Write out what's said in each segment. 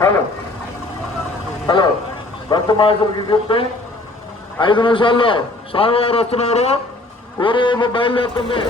Hello hello భక్త మహేశ్వరికి చెప్తే 5 నిమిషాల్లో స్వామివారు వస్తున్నారు. ఊరేగింపు బయలుదేరుతుంది.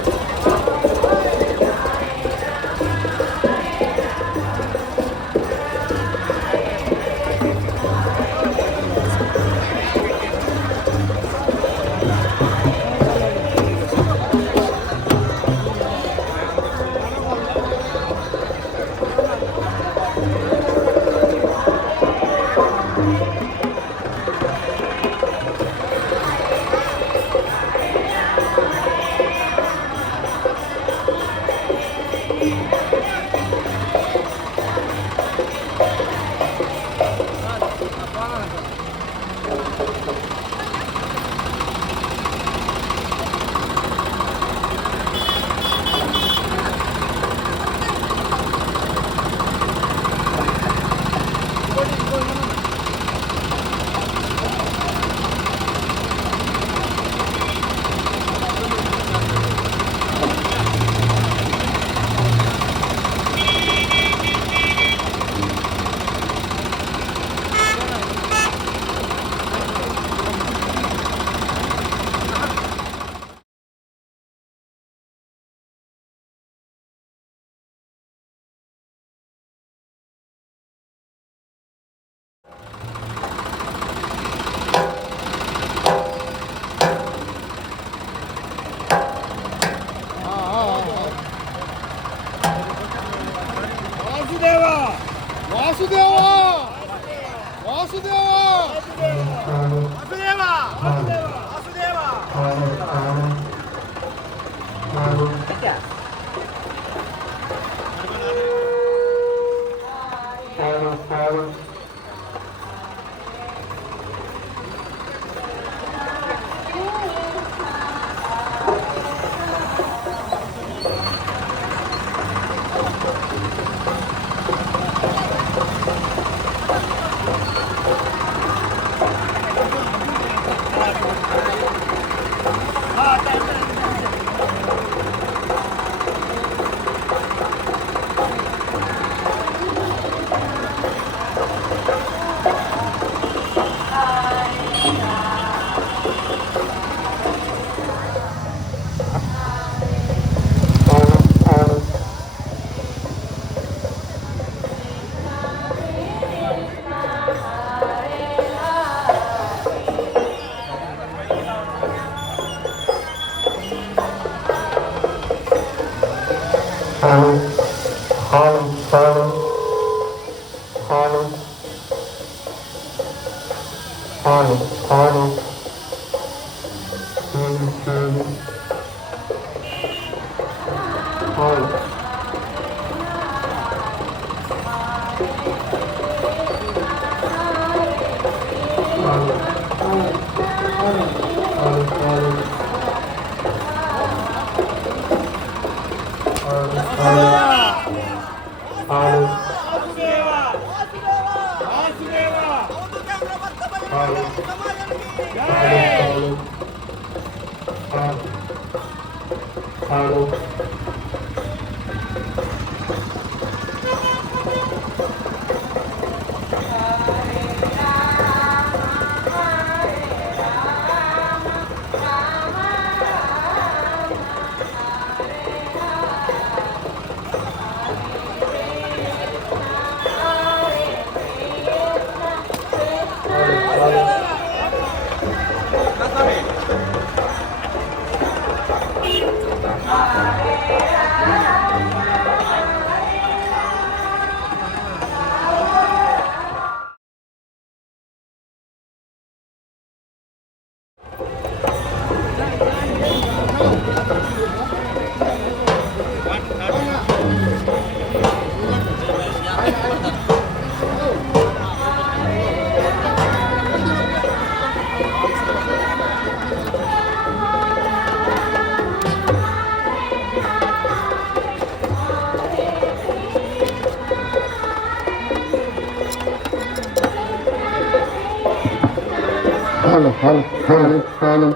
Hello, hello, hello, hello,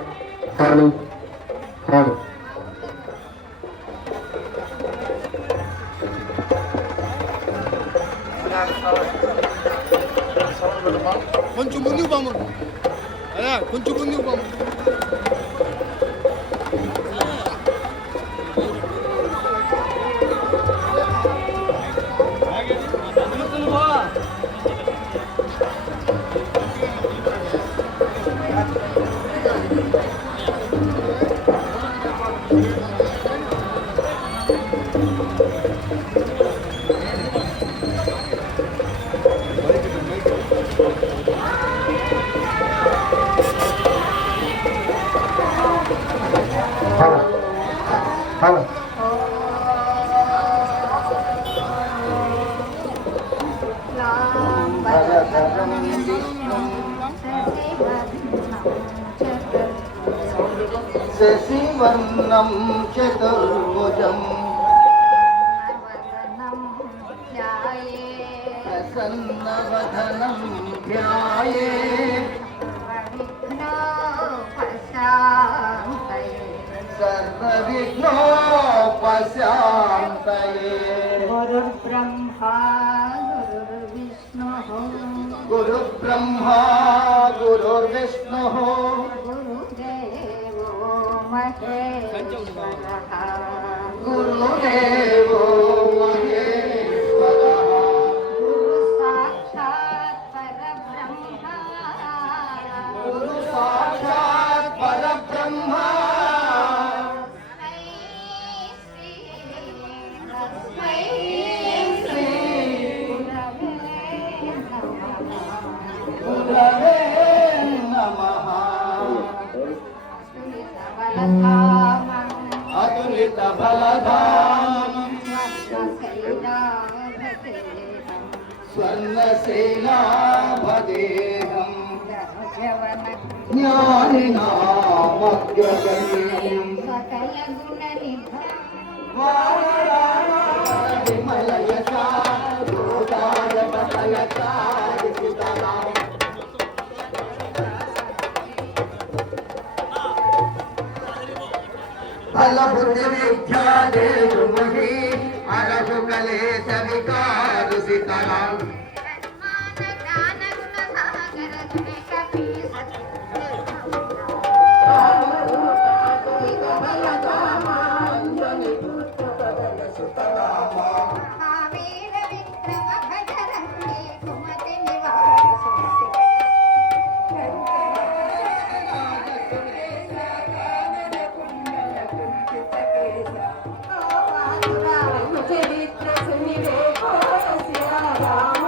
hello, hello. కొంచెం ముందుకు పోము అదే కొంచెం ముందుకు పోము శశివర్ణం చతుర్భుజం ప్రసన్నవదనం ధ్యాయేత్ సర్వవిఘ్నోపశాంతయే. గురుర్బ్రహ్మా గురుర్విష్ణుః గురుబ్రహ్మా గురుర్విష్ణుః గురుదేవో మహేశ్వరః గురుదేవో మహేశ్వరః గురు సాక్షాత్ పరబ్రహ్మ గురు సాక్షాత్ పరబ్రహ్మ తస్మై శ్రీ గురవే నమః. అతులిత బలధామం స్వర్ణశైలాభదేహం జ్ఞానినామగ్రగణ్యం సకల గుణ విమలయతా భూతాయ పతయతా విసుతరాం. ఫలబుద్ధి విద్యా దేవమహి అరసు కలేశ వికారు సీతరాం. మహావీర విక్రమ భజరంగి సుమతి నివాస చరిత్ర సునివేశ రామ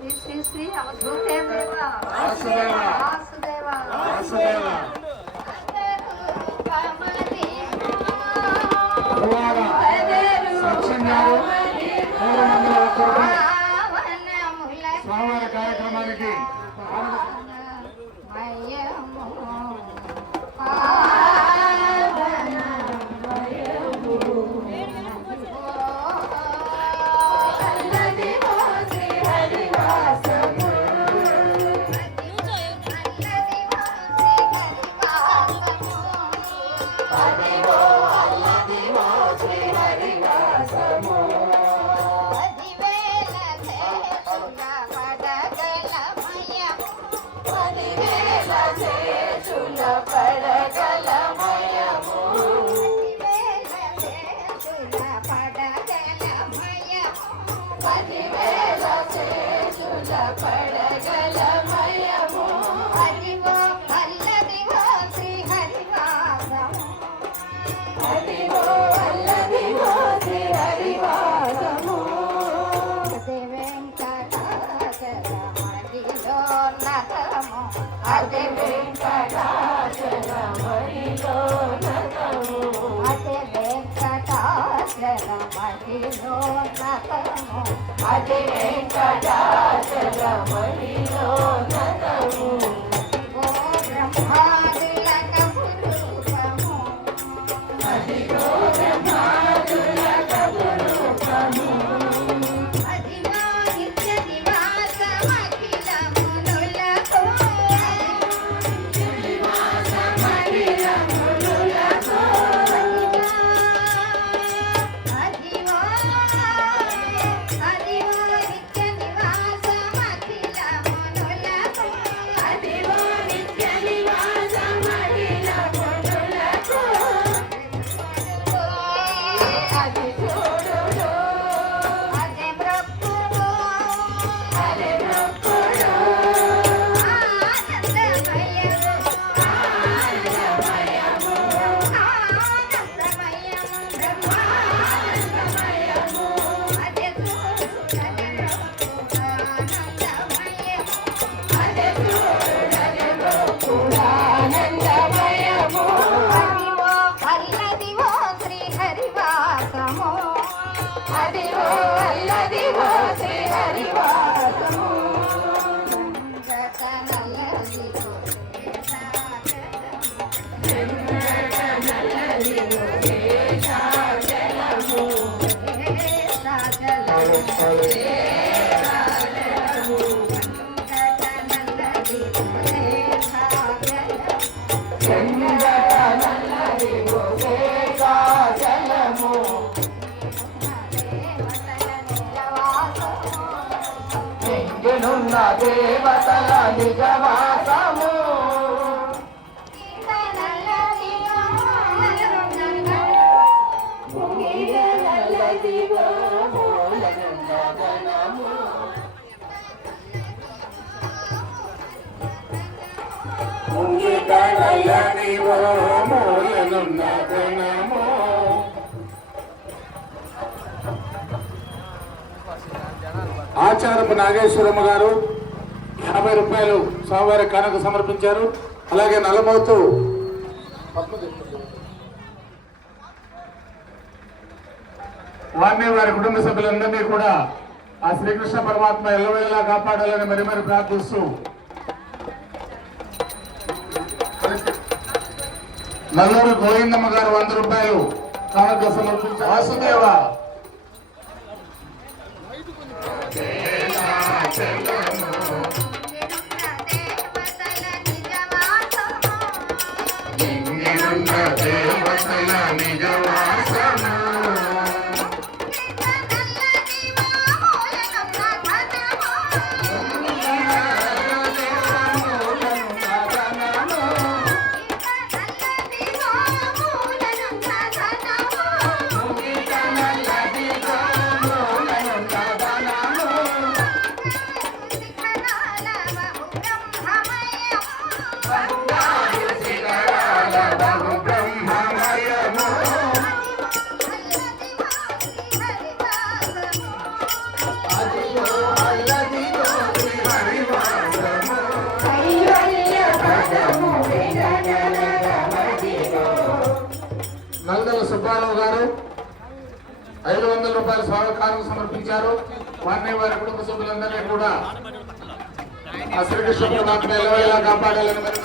శ్రీ శ్రీ శ్రీ అవధూతేవ వాసుదేవ వాసుదేవ వాసుదేవ సత్యం గారు 300 రూపాయలు స్వామివారి కార్యక్రమానికి అదే వెంకటాచలమణిలో నతము అదే వెంకటాచలమణిలో నతము అదే వెంకటాచలమణిలో నతము ఓ బ్రహ్మాదుల కపురూపము అదిగో బ్రహ్మాదుల కపురూపము అదిగో నిత్య నివాసమఖిలమునులకు దేవతల నిజవాసము ఆచారపు నాగేశ్వరమ్మ గారు 50 రూపాయలు స్వామివారి కానుక సమర్పించారు. అలాగే నల్లమౌతు వారిని వారి కుటుంబ సభ్యులందరినీ కూడా ఆ శ్రీకృష్ణ పరమాత్మ ఎల్లవేళలా కాపాడాలని మరి మరి ప్రార్థిస్తూ నల్లూరు గోవిందమ్మ గారు 100 రూపాయలు కానుక సమర్పించారు. వాసుదేవ దేవతల నిజవాసము గోపాలరావు గారు 500 రూపాయల స్వాగత కానుక సమర్పించారు. వారిని వారి కుటుంబ సభ్యులందరినీ కూడా ఆ శ్రీకృష్ణ పరమాత్మ ఎల్లవేళలా కాపాడాలని మరి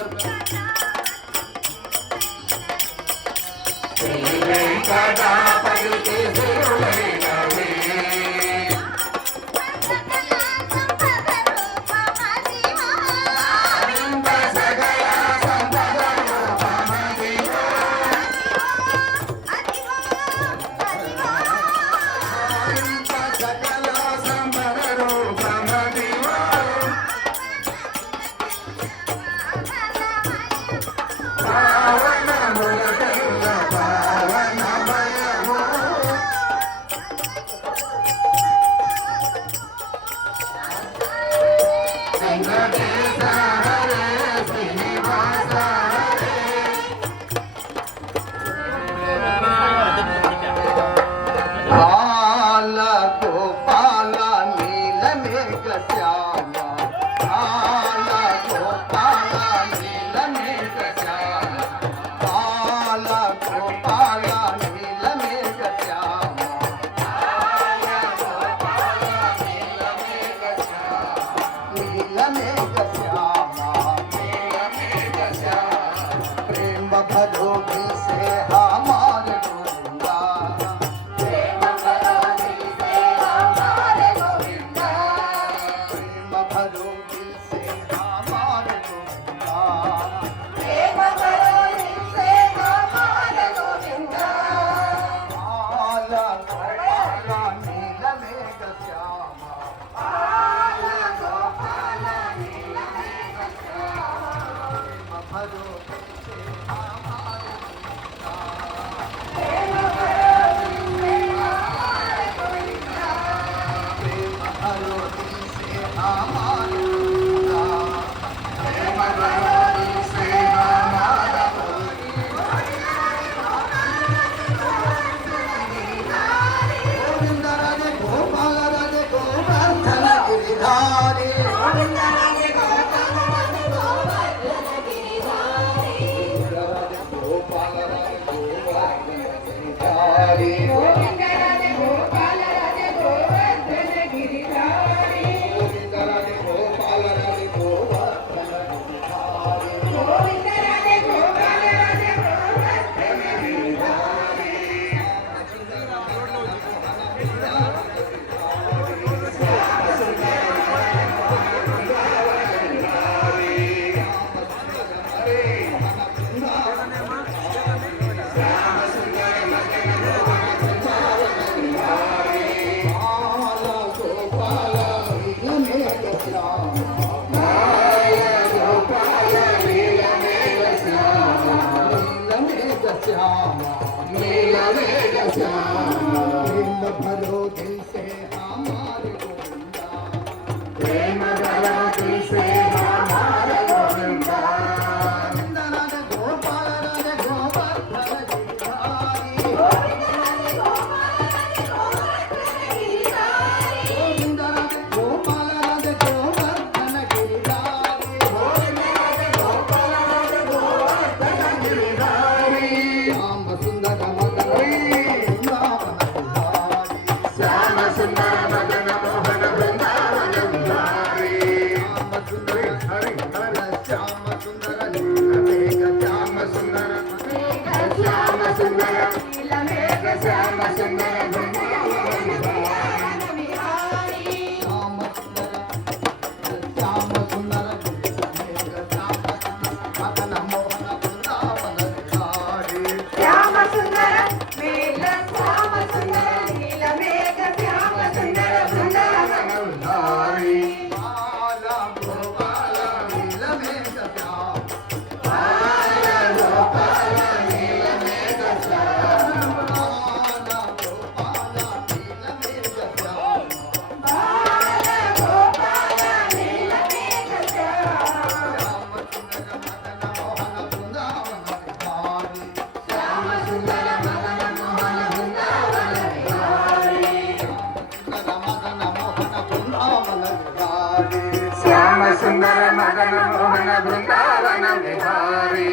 సుందర మదన మోహన బృందావన విహారీ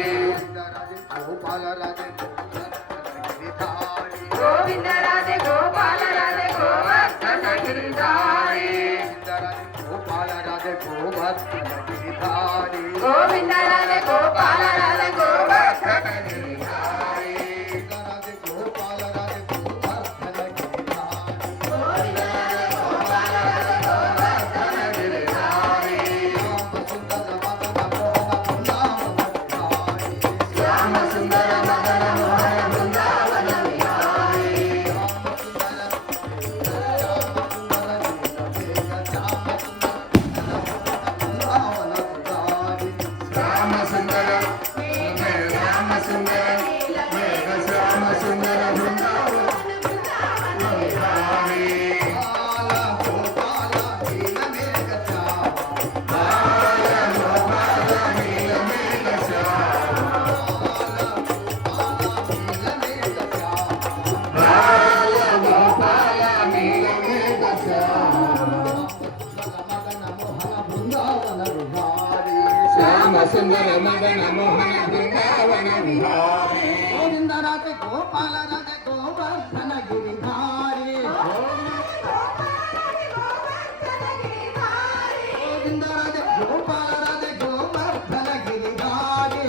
గోపాల రాజే గోవింద రాధే గోపాల రాధే గోవర్ధన గిరిధారి గోపాల రాధే గోవర్ధన గిరిధారి గోవింద రాధే గోపాల రాధే గోవర్ధన గిరిధారి రాధే గోపాల రాధే గోవర్ధన గిరిధారి శ్యామ సుందర మదన మోహన బృందావన విహారీ శ్యామ సుందర శ్యామ సుందర మేఘ శ్యామ సుందర బృందావన విహారీ శ్యామ సుందర మదన మోహన బృందావన విహారీ గోవింద రాధే గోపాల రాధే గోవర్ధన గిరిధారి గోవింద రాధే గోపాల రాధే గోవర్ధన గిరిధారి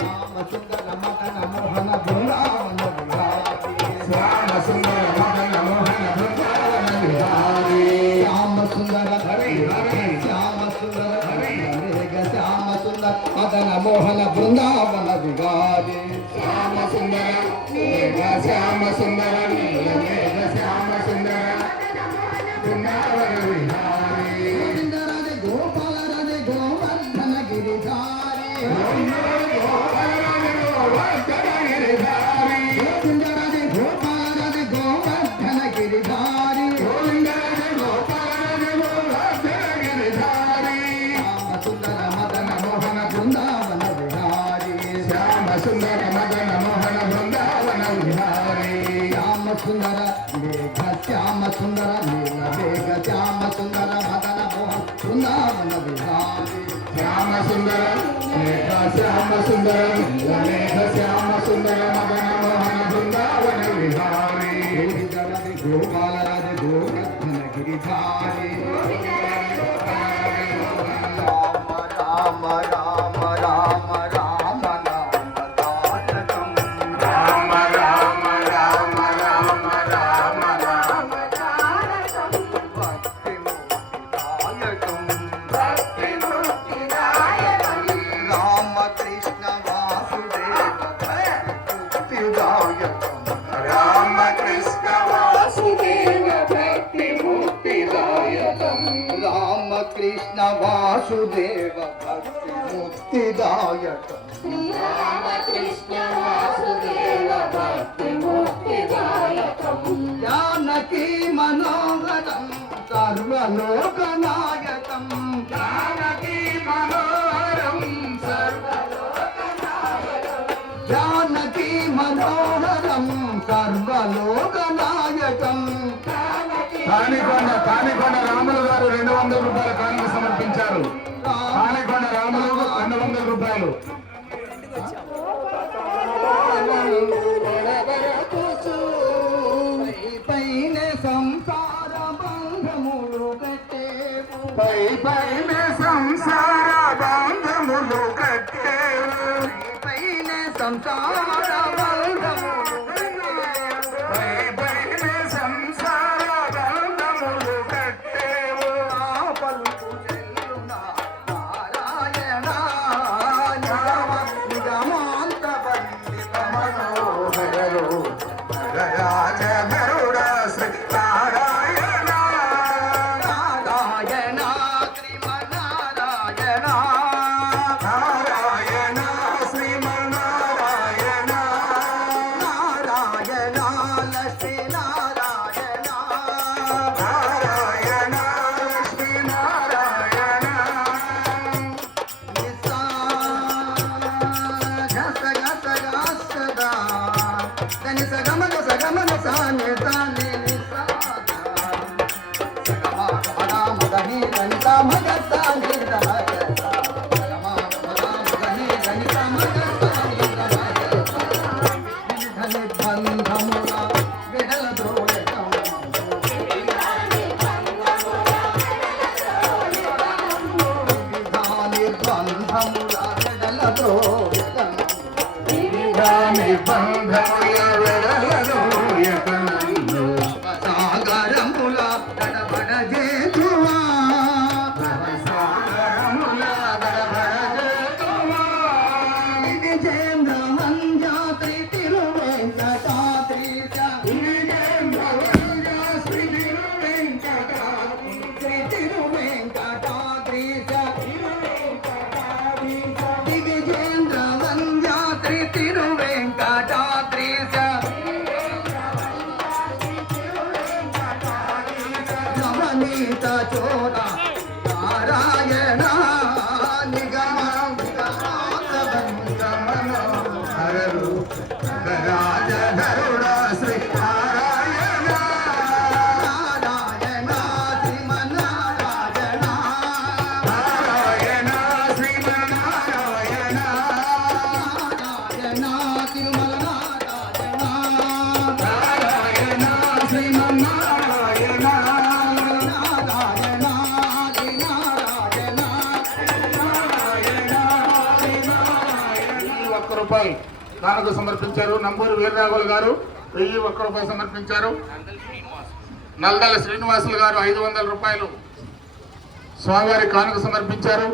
శ్యామ సుందర మదన మోహన బృందావన విహారీ శ్యామ సుందర మదన మోహన బృందావన విహారీ శ్యామ సుందర హరి హరి శ్యామ సుందర హరి మేఘ శ్యామ సుందర మదన మోహన బృందావన విహారీ శ్యామ సుందర మేఘ శ్యామ సుందర మేఘ శ్యామ సుందర బృందావన విహారీ గోవింద రాధే గోపాల రాధే గోవర్ధన గిరిధారి గోవింద రాధే గోపాల రాధే గోవర్ధన గిరిధారి గోవింద రాధే గోపాల రాధే గోవర్ధన గిరిధారి గోవింద రాధే గోపాల రాధే గోవర్ధన గిరిధారి శ్యామ సుందర మదన మోహన బృందావన విహారీ శ్యామ సుందర మదన మోహన బృందావన విహారీ శ్యామ సుందర మేఘ శ్యామ సుందర నీల మేఘ శ్యామ సుందర మదన మోహన బృందావన విహారీ శ్యామ సుందర మేఘ శ్యామ సుందర నీల మేఘ శ్యామ సుందర మదన మోహన బృందావన విహారీ గోవింద రాధే గోపాల రాధే గోవర్ధన గిరిధారి రామ రామ రామ రామ రామ తారకం రామ రామ రామ రామ రామ రామ తారకం భక్తి ముక్తిదాయకం భక్తి ముక్తిదాయకం రామ కృష్ణ వాసుదేవ ముక్తిదాయకం రామ కృష్ణ వాసుదేవ భక్తి ముక్తిదాయకం రామ కృష్ణ వాసుదేవ భక్తి ముక్తిదాయకం శ్రీరామకృష్ణ వాసుదేవ భక్తి ముక్తిదాయకం జానకీ మనోహరం సర్వలోకనాయకం జానకీ మనోహరం సర్వలోకనాయకం జానకీ మనోహరం సర్వలోకనాయకం కానికొండ రాములు గారు 200 రూపాయల కానుక సమర్పించారు. కానికొండ రాములు 200 రూపాయలు. పైనే సంసార బంధములు కట్టేవు పైనే సంసార బంధములు కట్టేవు పైనే సంసార బంధములు పైనే సంసార బంధములు కట్టేవు ఆ పలుకు చెల్లునా నారాయణ నిగమాంత వందిత మనోహరరు రాజగరుడ శ్రీ నారాయణ నారాయణ శ్రీమన్నారాయణ నారాయణ శ్రీమన్నారాయణ నారాయణ లక్ష్మీ నారాయణ నారాయణ లక్ష్మీ నారాయణ నిసా గస గస గసదా దని సగమన సగమన సాని తాని నిసా సగమ పద మదని దంత మగత నిద సగమ పద మదని దంత మగత నిద గడబడ చేతువా సాగరముల గడబడ చేతువా విజేంద్ర మంజాత్రి తిరువెంకటాద్రీశ విజేంద్ర వంద్య శ్రీ తిరువెంకటాద్రీశ విజేంద్ర మంజాత్రి తిరువెంకటాద్రీశ రమణీత చోర నారాయణ నిగమ హరరు రాజధరుడ శ్రీ నారాయణ నారాయణ శ్రీమన్నారాయణ నారాయణ శ్రీమన్నారాయణ నారాయణ తిరుమల నారాయణ నారాయణ శ్రీమన్నారాయణ నారాయణ రూపాయలు కానుక సమర్పించారు. నంబూరు వీరరాఘవులు గారు 1001 రూపాయలు సమర్పించారు. నల్దల శ్రీనివాసులు గారు 500 రూపాయలు స్వామివారి కానుక సమర్పించారు.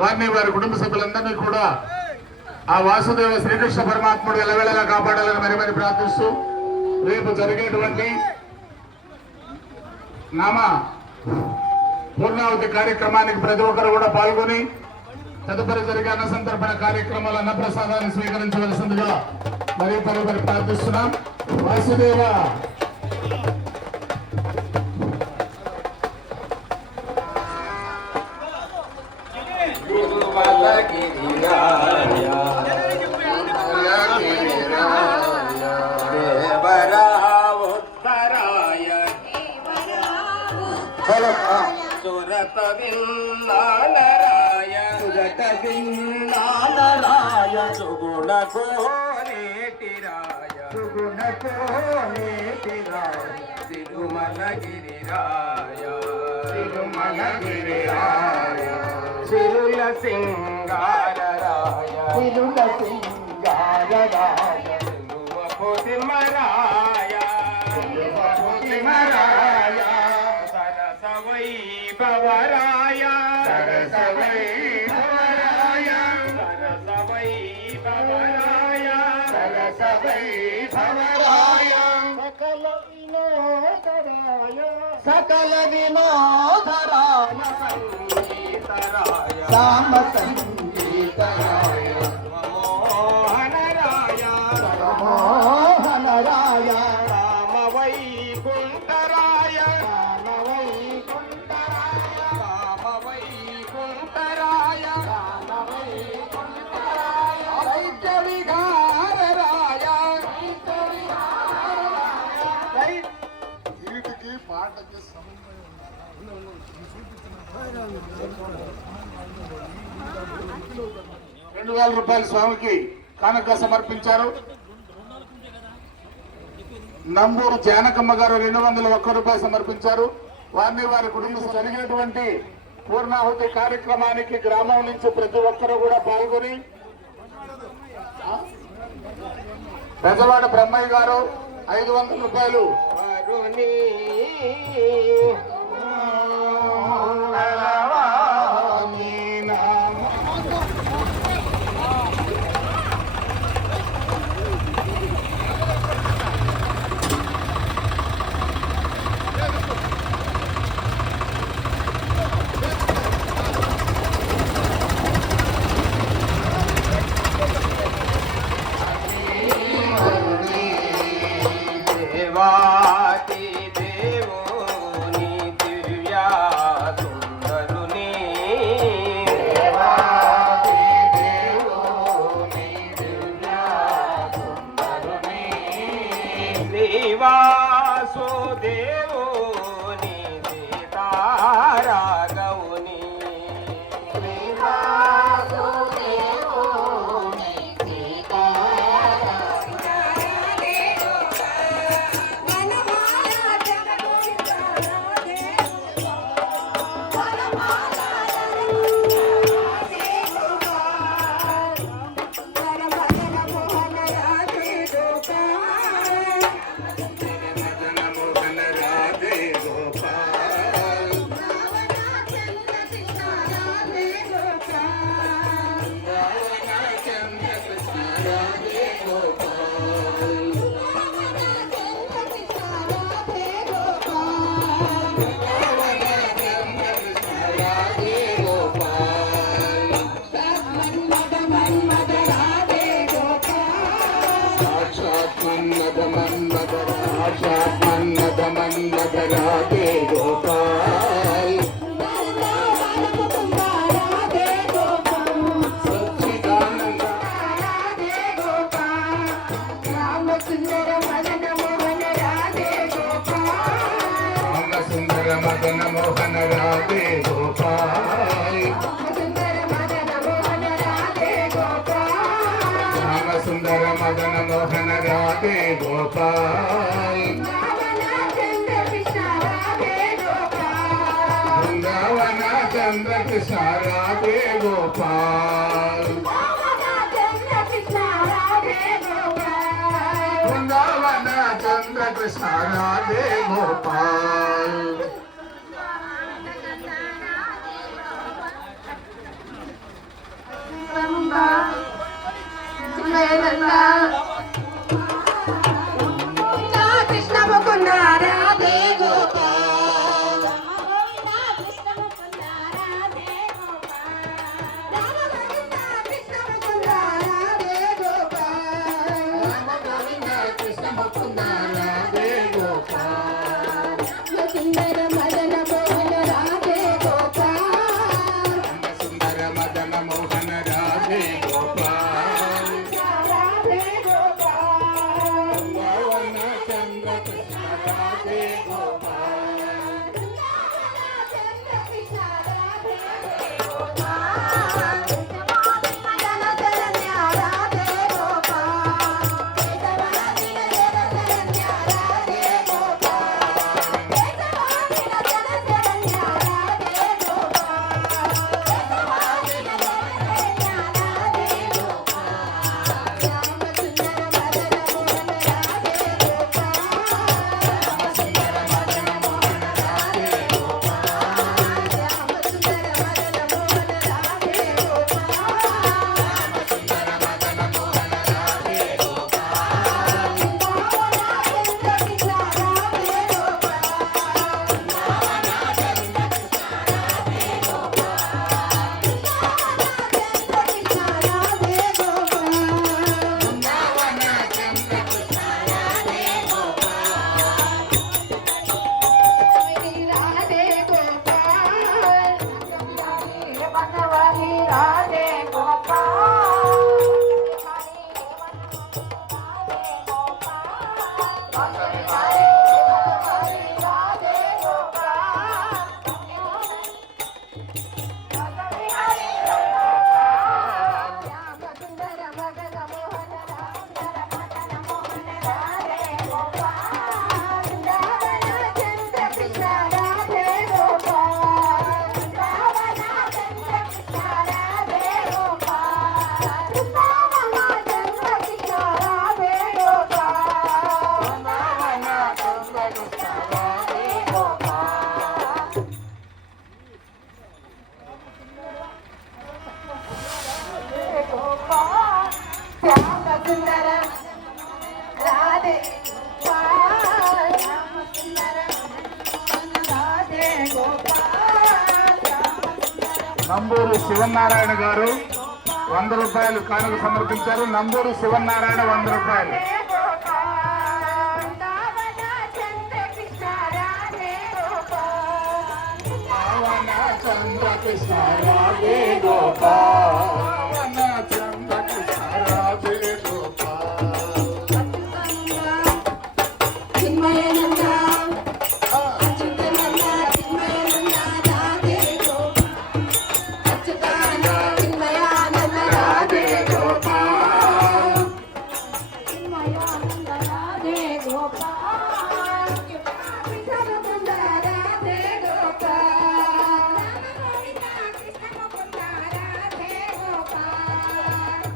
వారిని వారి కుటుంబ సభ్యులందరినీ కూడా ఆ వాసుదేవ శ్రీకృష్ణ పరమాత్ముడు ఎలవేళలా కాపాడాలని మరి ప్రార్థిస్తూ రేపు జరిగేటువంటి నామ పూర్ణావతి కార్యక్రమానికి ప్రతి ఒక్కరు కూడా పాల్గొని తదుపరి జరిగే అన్న సంతర్పణ కార్యక్రమాల అన్నప్రసాదాన్ని స్వీకరించవలసిందిగా మరి ప్రార్థిస్తున్నాం. వాసుదేవ సురత విన్నానరాయ సురత విన్నానరాయ సుగుణ కోనేటిరాయ సుగుణ కోనేటిరాయ తిరుమలగిరిరాయ తిరుమలగిరిరాయ సిరుల సింగారరాయ సిరుల సింగారరాయ పొతిమరాయ పొతిమరాయ సరస వైభవరాయ సరస వైభవరాయ సరస వైభవరాయ సరస వైభవరాయ సకల వినోదరాయ సంగీతరాయ సామ సంగీతరాయ మోహనరాయ మోహనరాయ రామ వైకుంఠరాయ రామ వైకుంఠరాయ రామ వైకుంఠరాయ రామ వైకుంఠరాయ వైద్య విహారరాయ వైద్య విహారరాయ వీటికి పాటకి 2000 రూపాయలు స్వామికి కానుక సమర్పించారు. నంబూరు జానకమ్మ గారు 201 రూపాయలు సమర్పించారు. వారిని వారి కుటుంబం జరిగినటువంటి పూర్ణాహుతి కార్యక్రమానికి గ్రామం నుంచి ప్రతి ఒక్కరూ కూడా పాల్గొని పెద్దవాడ బ్రహ్మయ్య గారు 500 రూపాయలు దేవాతి దేవో రాధే గోపాల్ సచ్చిదానంద రామసుందర మదన మోహన రాధే గోపాల్ రామసుందర మదన మోహన రాధే గోపాల్ రామసుందర మదన మోహన రాధే గోపాల్ బృందావన చంద్ర కృష్ణ రాధే గోపాల్ బృందావన చంద్ర కృష్ణ రాధే గోపాల్ కృష్ణ ముకుంద రాధే గోపాల్ కృష్ణ ముకుంద రాధే గోపాల్ కృష్ణ ముకుంద రాధే గోపాల్ కృష్ణ ముకుంద రాధే గోపాల్ సుందర మదన మోహన రాధే గోపాల్ సుందర మదన మోహన రాధే గోపాల్ రాధే గోపాల్ బృందావన చంద్ర కృష్ణ రాధే గోపాల్ కృష్ణ రాధే నంబూరు శివనారాయణ గారు 100 రూపాయలు కానుక సమర్పించారు. నంబూరు శివనారాయణ 100 రూపాయలు. చంద్ర కృష్ణ రాధే గోపాల్ చంద్ర కృష్ణ రాధే గోపాల్ చిన్మయానంద అచ్యుతానంద చిన్మయానంద రాధే గోపాల్ అచ్యుతానంద చిన్మయానంద రాధే గోపాల్ చిన్మయానంద రాధే గోపాల్ కృష్ణముకుంద రాధే గోపాల్ కృష్ణముకుంద రాధే గోపాల్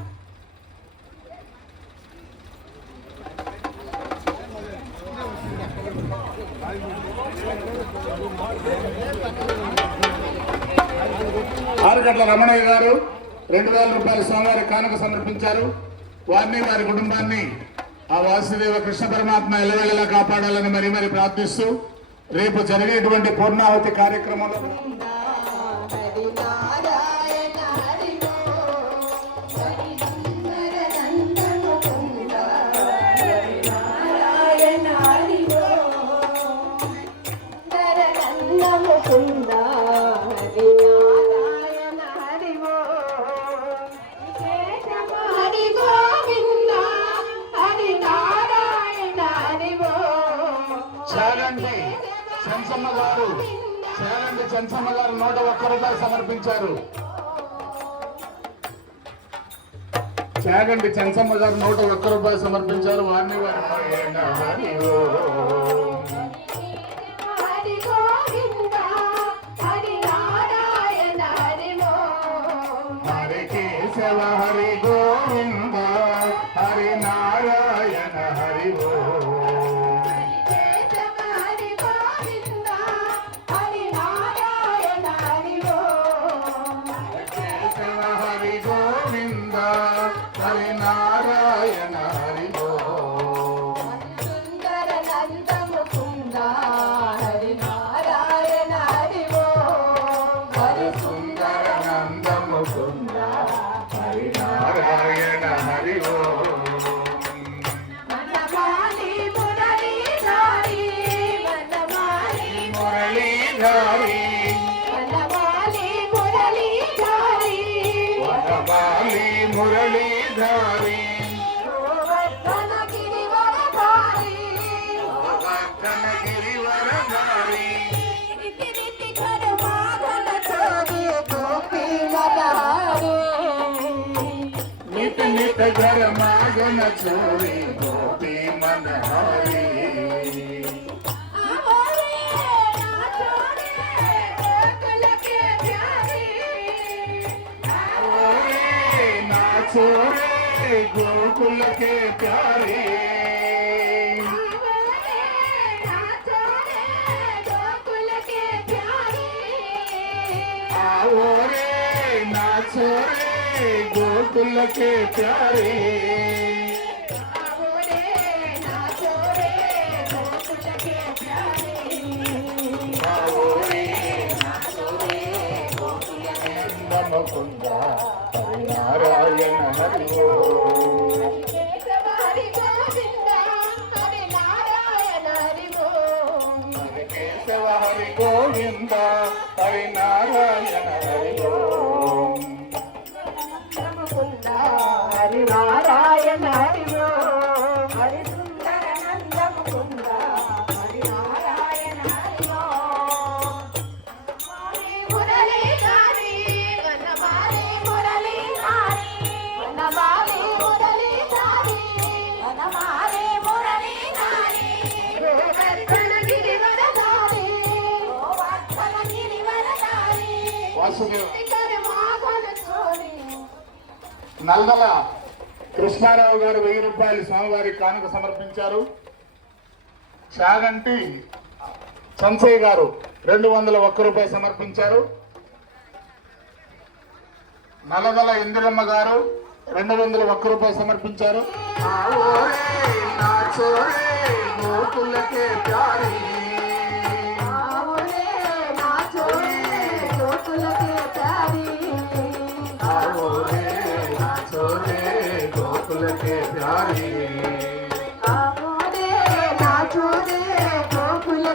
ఆరుగట్ల రమణయ్య గారు 2000 రూపాయలు స్వామివారి కానుక సమర్పించారు. వారిని వారి కుటుంబాన్ని ఆ వాసుదేవ కృష్ణ పరమాత్మ ఎల్లవేళలా కాపాడాలని మరీ మరి ప్రార్థిస్తూ రేపు జరిగేటువంటి పూర్ణాహుతి కార్యక్రమంలో హరి నారాయణ హరి హరి సుందర నందముకుంద హరి నారాయణ హరి ముకుంద హరి నారాయణ హరి కేశవ హరి గోవింద హరి నారాయణ హరి చాగంటి చెంచమ్మ గారు 101 రూపాయలు సమర్పించారు. చాగంటి చెంచమ్మ గారు 101 రూపాయలు సమర్పించారు. వారిని హరి గోవింద హరి నారాయణ హరి హరి కేశవ హరి గోవింద హరి నారాయణ హరి కేశవ హరి గోవింద హరి నారాయణ హరి కేశవ హరి గోవింద హరి నారాయణ హరి సుందర నంద ముకుంద హరి నారాయణ హరి హరి సుందర నంద ముకుంద హరి నారాయణ హరి మనమాలి మురళీధారి మనమాలి మురళీధారి మనమాలి మురళీధారి వనమాలి మురళీధారి గోవర్ధన గిరివరధారి గోవర్ధన గిరివరధారి నితి నితి కర మాధన చోరి గోపీ మదహారి నిత నిత ఘర మాగన చోరి గోపీ మనహారి ఆవరే నా చోరే గోకుల కే ప్యారీ ఓరే నా చోరే గోకుల కే ప్యారే ఓరే నా చోరే గోకుల కే ప్యారే ఓరే నా చోరే ముకుంద హరి నారాయణ హరి హరి కేశవ హరి గోవింద హరి నారాయణ హరి హరి నారాయణ హరి హరి సుందర నంద ముకుంద హరి నారాయణ హరి మురళీ ధారి వనమాలి మురళీ ధారి వనమాలి మురళీ ధారి వనమాలి మురళీ ధారి గోవర్ధన గిరివరధారి గోవర్ధన గిరివరధారి వాసుదేవ మాధన చోరి నల్దల కృష్ణారావు గారు 1000 రూపాయలు స్వామివారి కానుక సమర్పించారు. చాగంటి చంచయ్య గారు 201 రూపాయలు సమర్పించారు. నల్లదల ఇందిరమ్మ గారు 201 రూపాయలు సమర్పించారు. ఆవులే నా చోరే గోకుల కే ప్యారీ ఆవులే నా చోరే గోకుల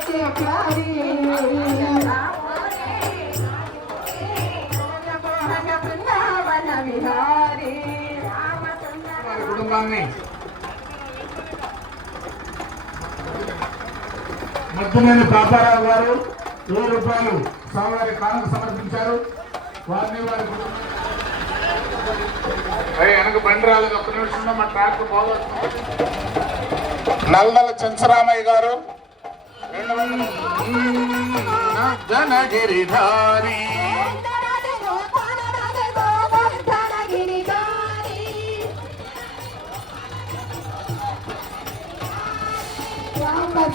కే ప్యారీ రామమోహన బృందావన విహారీ రామచంద్ర వారి కుటుంబాన్ని ముద్దునేని పాపారావు గారు 1000 రూపాయలు స్వామివారి కానుక సమర్పించారు. వారిని వారి కుటుంబాన్ని వెనక బండి రాలేదు, ఒక్క నిమిషంలో మా ట్రాక్టర్ పోగొట్టుకుంది. నల్దల చెంచరామయ్య గారు జనగిరిధారి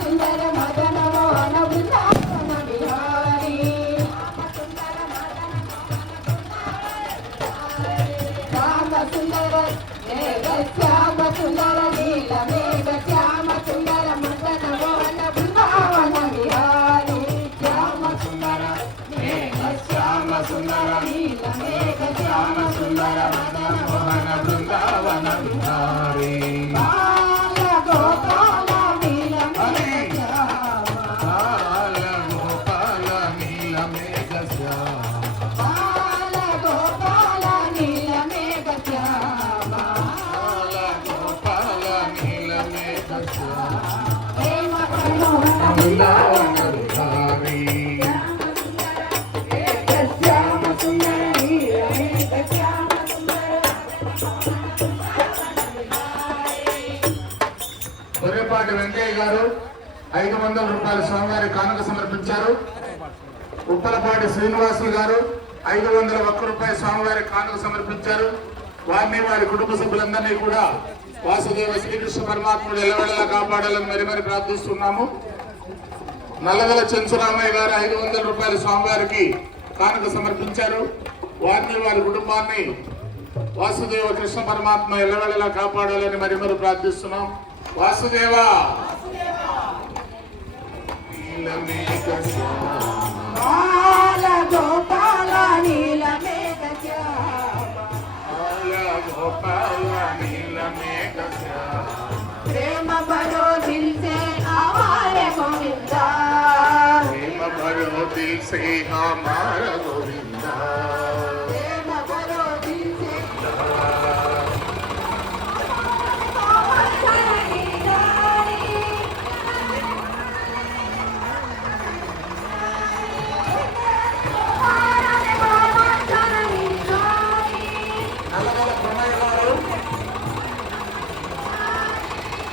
సుందర మదన మోహన బృందావన విహారీ శ్యామ సుందర మేఘ శ్యామ సుందర నీల మేఘ శ్యామ సుందర మదన మోహన బృందావన విహారీ శ్యామ సుందర మేఘ శ్యామ సుందర నీల మేఘ శ్యామ సుందర మదన మోహన బృందావన విహారీ బాల గోపాల నీల మేఘ బాల బృందావన విహారీ శ్యామ సుందర నీలమేఘ శ్యామ సుందర గొర్రెపాటి వెంకయ్య గారు 500 రూపాయలు స్వామివారి కానుక సమర్పించారు. ఉప్పలపాటి శ్రీనివాసులు గారు 500 రూపాయలు స్వామివారి కానుక సమర్పించారు. వారిని వారి కుటుంబ సభ్యులందరినీ కూడా వాసుదేవ శ్రీకృష్ణ పరమాత్ముడు ఎల్లవెళ్ళలా కాపాడాలని మరి ప్రార్థిస్తున్నాము. నల్లగల చెంచురామయ్య గారు 500 రూపాయలు స్వామివారికి కానుక సమర్పించారు. వారిని వారి కుటుంబాన్ని వాసుదేవ కృష్ణ పరమాత్మ ఎల్లవెళ్ళలా కాపాడాలని మరి ప్రార్థిస్తున్నాం. వాసుదేవ బాల గోపాల నీలమేఘ శ్యామ గోపాల నీలమేఘ శ్యామ ప్రేమ భరో దిల్ సే హమారే గోవిందా ప్రేమ భరో దిల్ సే హమారా గోవిందా ప్రేమ భరో దిల్ సే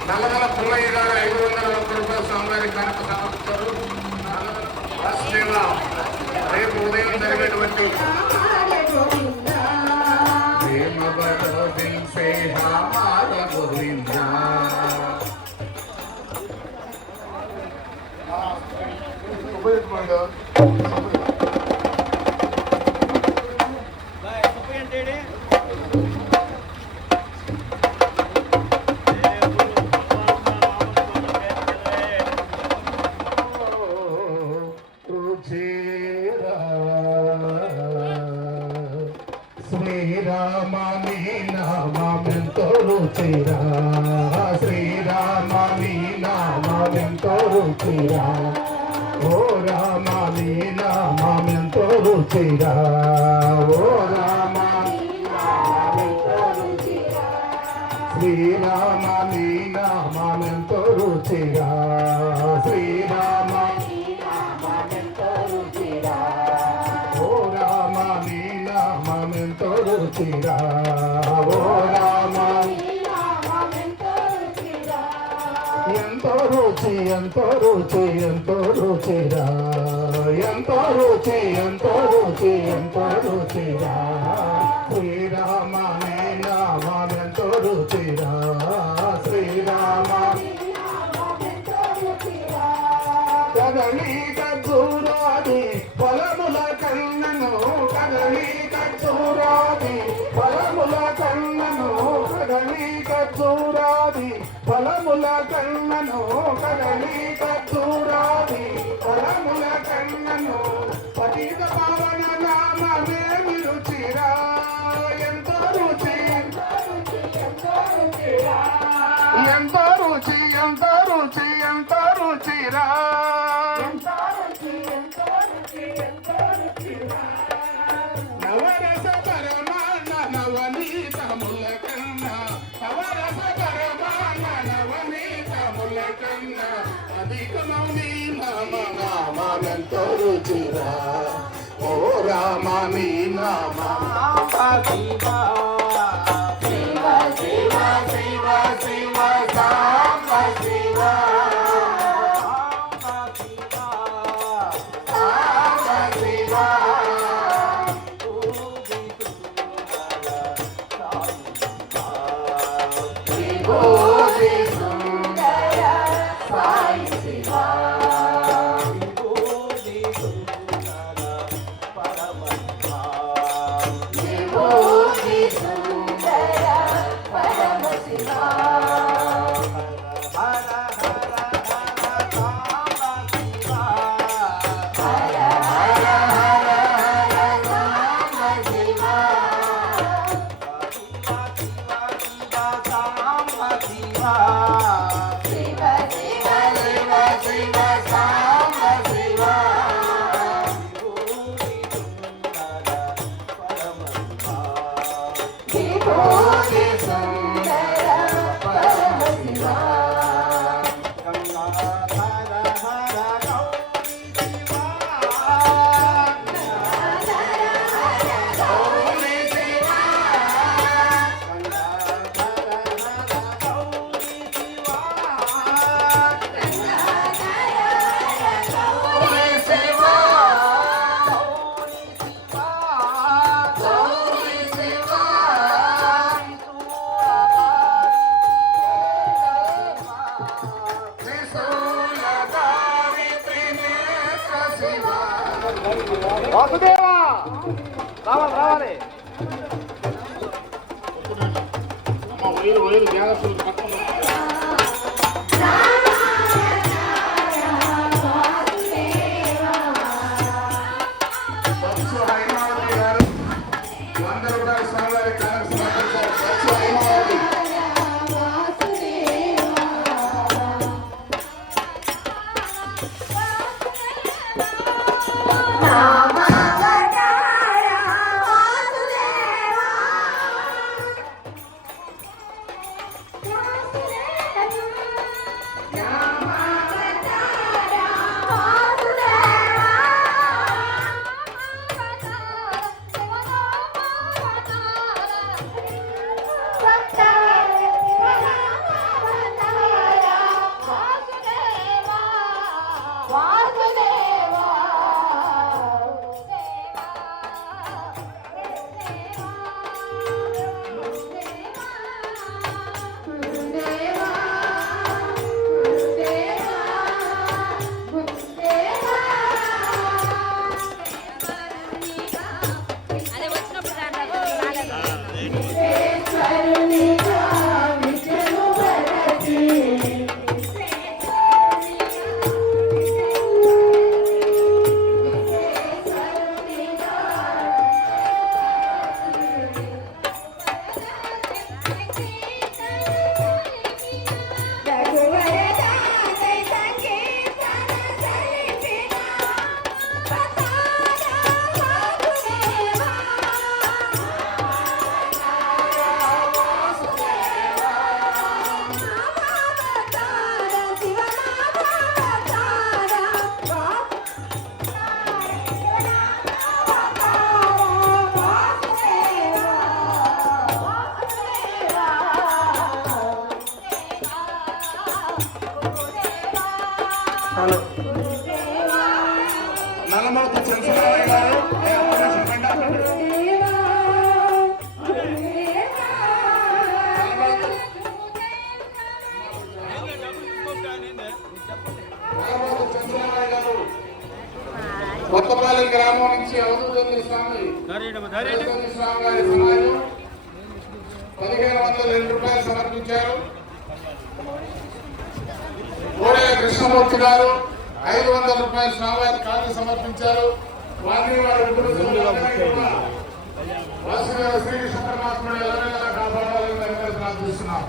నల్లగల పుల్లయ్య గారు 501 రూపాయలు స్వామివారికి కానుక సమర్పించారు. వాసుదేవ రేపు ఉదయం జరిగేటువంటి ప్రేమ భరో దిల్ సే హమారా గోవిందా శ్రీరామ నీ నామెంతో రుచిరా శ్రీరామ నీ నామెంతో రుచిరా ఓ రామ నీ నామెంతో రుచిరా ఓ రామ శ్రీరామ నీ నామెంతో రుచిరా శ్రీరామ ఓ రామ నీ నామెంతో రుచిరా ఓ రామ ఎంతో రుచి ఎంతో రుచి ఎంతో రుచిరా ఎంతో రుచి ఎంతో రుచి ఎంతో రుచిరా శ్రీరామ నీ నామెంతో రుచిరా శ్రీరామ కదలి కూరాది ఫలముల కన్నను కదలి కూరాది ఫలముల కన్నను కదలి కూరాది ఫలముల కన్నను కదలి కూరాది ఫలముల కన్నను పతిత పావన నామమే రుచిరా ఎంతో రుచి ఎంతో రుచి ఎంతో రుచి ఎంతో రుచిరా నవరస పరమాన నవనీతముల కన్నా నవరస పరమాన నవనీతముల కన్నా అధికమౌని నామెంతో రుచిరా ఓ రామ నీ నామ శివ శివ శివ శివ సాంబ శివ వాసుదేవా రావాలి రావాలి. అమ్మ వైరు జాగ్రత్తలు పక్కన హైమావతి గారు 100 రూపాయల స్వామివారి కానుక సమర్పించారు. హైమావతి నల్లమూర్తి చంద్రబాబు గారు కొత్తపల్లి గ్రామం నుంచి అవధూత స్వామి స్వామి గారి సమాజం 1502 రూపాయలు సమర్పించారు. కోడెల కృష్ణమూర్తి గారు 500 రూపాయలు స్వామివారి కానుక సమర్పించారు. వారిని వారి శ్రీకృష్ణ పరమాత్ముడు ఎవరైనా కాపాడాలని ప్రార్థిస్తున్నాం.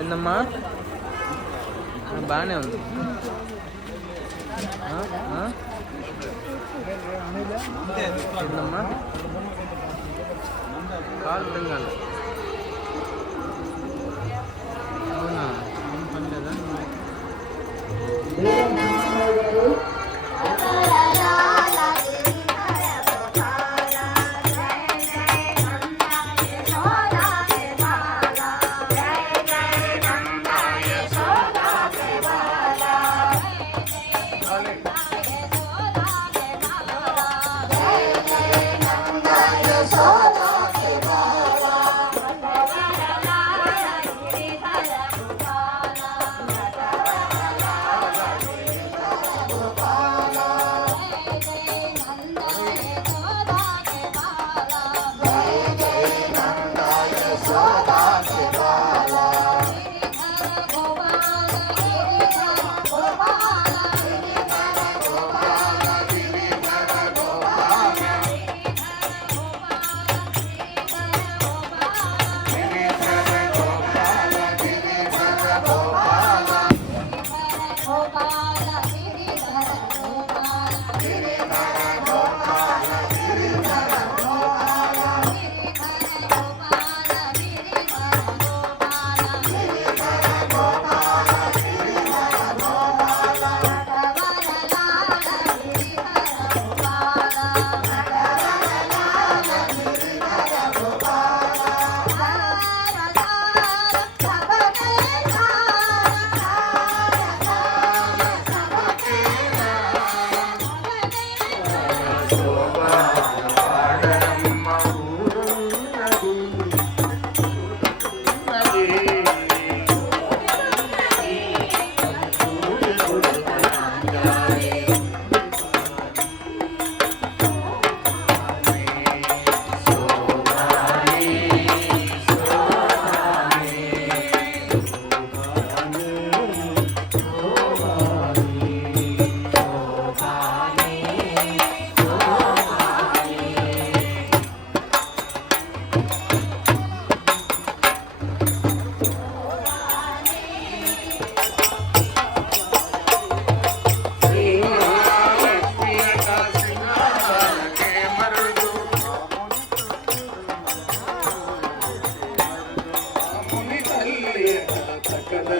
ఏందమ్మా బాగానే ఉంది. ఏందమ్మా కాలు తిరగాలి. అవునా ఏం పని లేదా?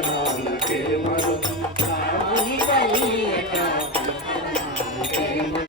ప్రాణాలకే